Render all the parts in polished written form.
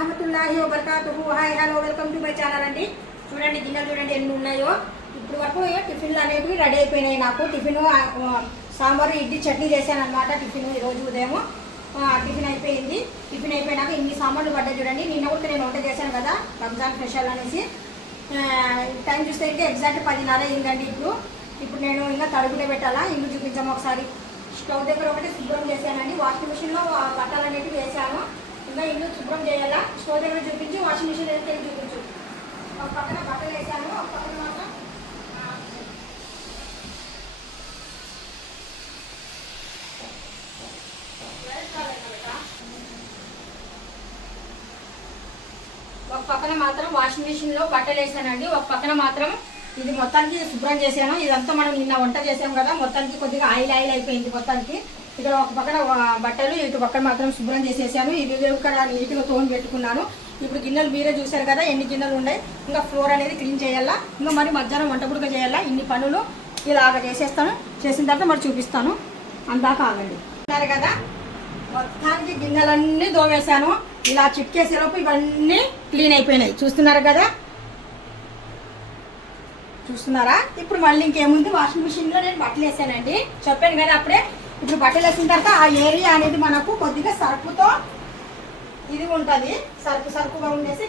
వరహమతుల్లాహి వబరకాతుహు. Hi hello welcome to my channel అండి. చూడండి గిన్నెలు చూడండి ఎన్ని ఉన్నాయో. ఇప్పుడు వరకు టిఫిన్లు అనేవి రెడీ అయిపోయినాయి. నాకు టిఫిన్ సాంబారు ఇడ్లీ చట్నీ చేశాను అనమాట. టిఫిన్ ఈరోజు ఉదయం టిఫిన్ అయిపోయింది. టిఫిన్ అయిపోయినాక ఇన్ని సాంబార్లు పడ్డాయి చూడండి. నిన్న కూడా నేను వంట చేశాను కదా రంజాన్ స్పెషల్ అనేసి. టైం చూస్తే అయితే ఎగ్జాక్ట్ 10:30 అయిందండి. ఇప్పుడు నేను ఇంకా తడుగులో పెట్టాలా. ఇల్లు చూపించాము ఒకసారి. స్టవ్ దగ్గర ఒకటి శుభ్రం చేశానండి. వాషింగ్ మిషన్లో బట్టలు అనేవి వేసాను. ఇంకా ఇల్లు శుభ్రం చేయాలా. స్టవ్ దగ్గర చూపించి వాషింగ్ మిషన్ దగ్గర చూపించు. ఒక పక్కన బట్టలు వేసాను, ఒక పక్కన మాత్రం వాషింగ్ మిషన్లో బట్టలు వేసానండి. ఒక పక్కన మాత్రం ఇది మొత్తానికి శుభ్రం చేశాను. ఇదంతా మనం నిన్న వంట చేసాం కదా, మొత్తానికి కొద్దిగా ఆయిల్ అయిపోయింది మొత్తానికి. ఇక్కడ ఒక పక్కన బట్టలు, ఇటు పక్కన మాత్రం శుభ్రం చేసేసాను. ఇది ఇక్కడ నీట్గా తోని పెట్టుకున్నాను. ఇప్పుడు గిన్నెలు మీరే చూసారు కదా ఎన్ని గిన్నెలు ఉన్నాయి. ఇంకా ఫ్లోర్ అనేది క్లీన్ చేయాలా. ఇంకా మరి మధ్యాహ్నం వంట కూడా చేయాలా. ఇన్ని పనులు ఇలాగ చేసేస్తాను. చేసిన తర్వాత మరి చూపిస్తాను. అందాక ఆగండి. చూస్తున్నారు కదా మొత్తానికి గిన్నెలన్నీ దోవేశాను. ఇలా చిట్కేసేలోపు ఇవన్నీ క్లీన్ అయిపోయినాయి. చూస్తున్నారా. ఇప్పుడు మళ్ళీ ఇంకేముంది, వాషింగ్ మిషన్లో నేను బట్టలు వేసానండి. చెప్పాను కదా అప్పుడే. ఇప్పుడు బట్టలు వేసిన తర్వాత ఆ ఏరియా అనేది మనకు కొద్దిగా సర్పుతో ఇది ఉంటుంది. సరుకుగా ఉండేసి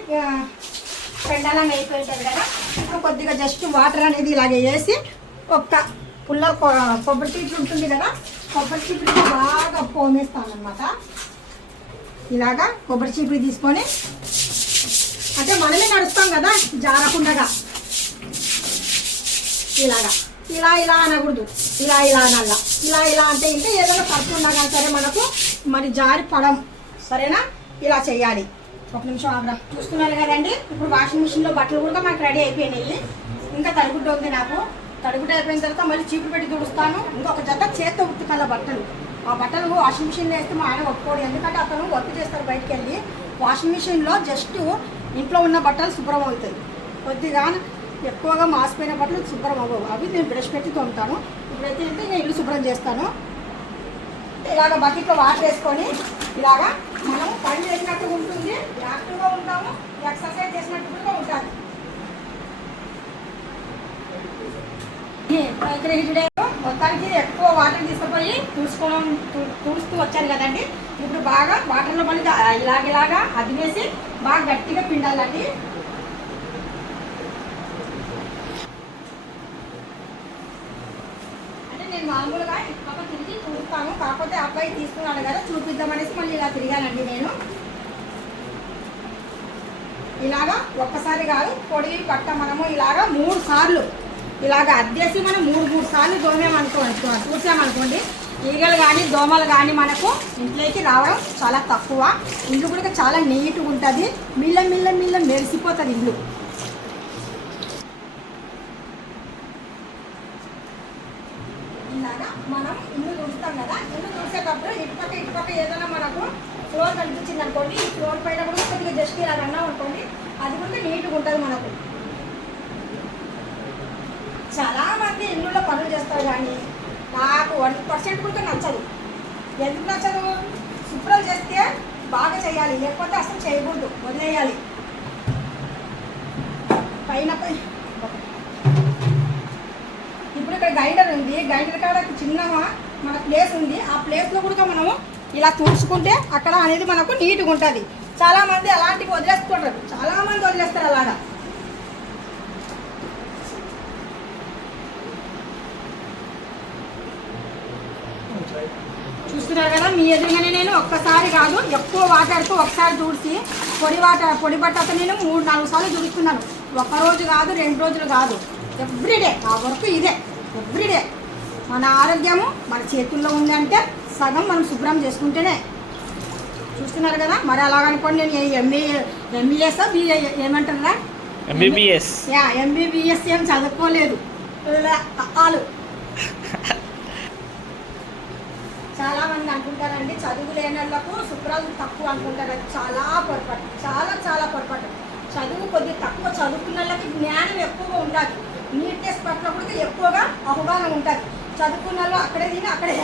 పెండలం అయిపోయి ఉంటుంది కదా. ఇప్పుడు కొద్దిగా జస్ట్ వాటర్ అనేది ఇలాగే వేసి ఒక్క పుల్ల కొబ్బరి చీపురు ఉంటుంది కదా, కొబ్బరి చీపురు బాగా పోమేస్తాను అనమాట. ఇలాగా కొబ్బరి చీపురు తీసుకొని, అంటే మనమే నడుస్తాం కదా జారకుండా, ఇలా అనకూడదు. ఇలా అనాల. ఇలా అంటే ఇంకా ఏదైనా ఖర్చు ఉన్నా కానీ సరే మనకు మరి జారి పడం. సరేనా? ఇలా చేయాలి. ఒక నిమిషం ఆగ్రా. చూస్తున్నారు కదండి. ఇప్పుడు వాషింగ్ మిషన్లో బట్టలు కూడా మనకు రెడీ అయిపోయినాయి. ఇంకా తడుగుడ్డ ఉంది నాకు. తడుగుడ్డ అయిపోయిన తర్వాత మళ్ళీ చీపురు పెట్టి తుడుస్తాను. ఇంకొక జత చేత్తో ఉతుకాల బట్టలు. ఆ బట్టలు వాషింగ్ మిషన్లో వేస్తే మా ఆయన ఒప్పుకోడు. ఎందుకంటే అతను వర్క్ చేస్తారు బయటికి వెళ్ళి. వాషింగ్ మిషన్లో జస్ట్ ఇంట్లో ఉన్న బట్టలు శుభ్రం అవుతాయి. కొద్దిగా ఎక్కువగా మాసిపోయిన బట్టలు శుభ్రం అవ్వవు. అవి నేను బ్రష్ పెట్టి తోముతాను. ఇప్పుడైతే అంటే నేను ఇల్లు శుభ్రం చేస్తాను. ఇలాగ బకెట్లో వాటర్ వేసుకొని ఇలాగా మనం పని చేసినట్టుగా ఉంటుంది, యాక్టివ్గా ఉంటాము, ఎక్సర్సైజ్ చేసినట్టుగా ఉంటుంది. మొత్తానికి ఎక్కువ వాటర్ తీసుకుపోయి తుడుస్తూ వచ్చాను కదండి. ఇప్పుడు బాగా వాటర్లో మళ్ళీ ఇలాగ అదివేసి బాగా గట్టిగా పిండాలండి. నేను మామూలుగా ఇటుపక్క తిరిగి చూస్తాను. కాకపోతే అబ్బాయి తీసుకున్నాను కదా చూపిద్దామనేసి మళ్ళీ ఇలా తిరిగానండి. నేను ఇలాగా ఒక్కసారి కాదు, పొడి పట్ట మనము ఇలాగా 3 సార్లు ఇలాగ అద్దేసి మనం 3 సార్లు చూసామనుకోండి, ఈగలు కానీ దోమలు కానీ మనకు ఇంట్లోకి రావడం చాలా తక్కువ. ఇల్లు కూడా చాలా నీట్గా ఉంటుంది. మిల్ల మెరిసిపోతుంది ఇల్లు. ఇలాగా మనం ఇల్లు తుడుస్తాం కదా, ఇల్లు తుడిసేటప్పుడు ఇటుపక్క ఏదైనా మనకు ఫ్లోర్ కనిపించింది అనుకోండి, ఈ ఫ్లోర్ పైన కూడా కొద్దిగా జస్ట్ ఇలా అన్నాం అనుకోండి, అది కూడా నీట్గా ఉంటుంది మనకు. చాలామంది ఇల్లులో పనులు చేస్తారు కానీ నాకు 1% కూడా నచ్చదు. ఎందుకు నచ్చదు? శుభ్రం చేస్తే బాగా చేయాలి, లేకపోతే అసలు చేయకూడదు, వదిలేయాలి. పైన ఇప్పుడు ఇక్కడ గ్రైండర్ ఉంది. గ్రైండర్ కాడ చిన్నగా మన ప్లేస్ ఉంది. ఆ ప్లేస్లో కూడా మనము ఇలా తుడుచుకుంటే అక్కడ అనేది మనకు నీట్గా ఉంటుంది. చాలామంది అలాంటివి వదిలేస్తుంటారు. చాలామంది వదిలేస్తారు అలాగా. చూస్తున్నారు కదా మీ ఎదురుగానే నేను ఒక్కసారి కాదు ఎక్కువ వాటర్తో ఒకసారి తుడిచి పొడి బట్టతో నేను 3-4 సార్లు తుడుచుకున్నాను. ఒక్కరోజు కాదు, 2 రోజులు కాదు, ఎవ్రీడే. ఆ వర్క్ ఇదే ఎవ్రీడే. మన ఆరోగ్యము మన చేతుల్లో ఉంది అంటే సగం మనం శుభ్రం చేసుకుంటేనే. చూస్తున్నారు కదా. మరి అలాగనుకోండి నేను ఎంబీఎస్ ఏమంటారా ఎంబీబీఎస్ ఏం చదువుకోలేదు. చాలా మంది అనుకుంటారండి చదువు లేని వాళ్ళకు శుభ్రాలు తక్కువ అనుకుంటారు. అది చాలా పొరపాటు, చాలా పొరపాటు. చదువు కొద్దిగా తక్కువ చదువుకున్న వాళ్ళకి జ్ఞానం ఎక్కువగా ఉండాలి. నీట్నెస్ పట్ల కూడా ఎక్కువగా అవగాహన ఉంటుంది. చదువుకున్న వాళ్ళు అక్కడే తిని అక్కడే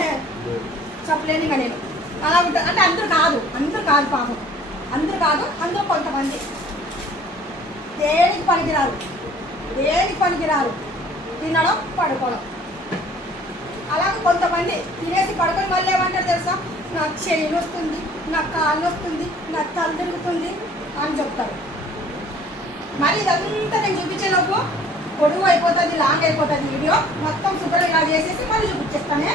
చెప్పలేను. ఇంకా నేను అలా ఉంటుంది. అంటే అందరూ కాదు పాపం. అందరూ కాదు, అందరూ కొంతమంది దేనికి పనికిరారు, దేనికి పనికిరారు, తినడం పడుకోవడం. అలాగే కొంతమంది తినేసి పడుకొని మళ్ళీ ఏమంటారు తెలుసా, నాకు చెయ్యి వస్తుంది, నాకు కాళ్ళు వస్తుంది, నాకు తల తిరుగుతుంది అని చెప్తారు. మరి ఇదంతా నేను చూపించేలోపు పొడుగు అయిపోతుంది, లాంగ్ అయిపోతుంది వీడియో. మొత్తం శుభ్రం ఇలా చేసేసి మళ్ళీ చూపించేస్తానే.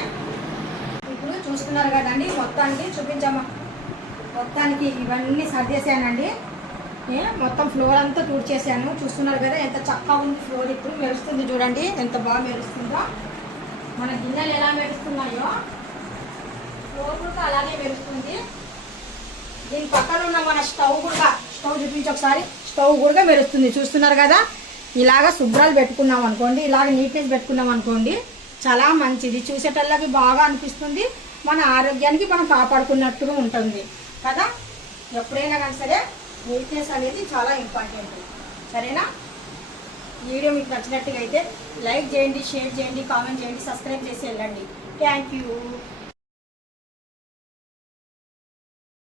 ఇప్పుడు చూస్తున్నారు కదండి, మొత్తానికి చూపించామా, మొత్తానికి ఇవన్నీ సర్దేశానండి. మొత్తం ఫ్లోర్ అంతా తుడిచేసాను. చూస్తున్నారు కదా ఎంత చక్కగా ఉంది ఫ్లోర్. ఇప్పుడు మెరుస్తుంది చూడండి, ఎంత బాగా మెరుస్తుందో. మన గిన్నెలు ఎలా మెరుస్తున్నాయో ఫ్లోర్ కూడా అలాగే మెరుస్తుంది. దీని పక్కన ఉన్న మన స్టవ్ చూపించి ఒకసారి, స్టవ్ కూడా మెరుస్తుంది. చూస్తున్నారు కదా, ఇలాగ శుభ్రాలు పెట్టుకున్నాం అనుకోండి, ఇలాగ నీట్నెస్ పెట్టుకున్నాం అనుకోండి, చాలా మంచిది. చూసేటల్లకి బాగా అనిపిస్తుంది, మన ఆరోగ్యానికి మనం కాపాడుకున్నట్టుగా ఉంటుంది కదా. ఎప్పుడైనా కానీ సరే నీట్నెస్ అనేది చాలా ఇంపార్టెంట్. సరేనా? వీడియో మీకు నచ్చినట్టుగా అయితే లైక్ చేయండి, షేర్ చేయండి, కామెంట్ చేయండి, సబ్స్క్రైబ్ చేసి వెళ్ళండి. Thank you.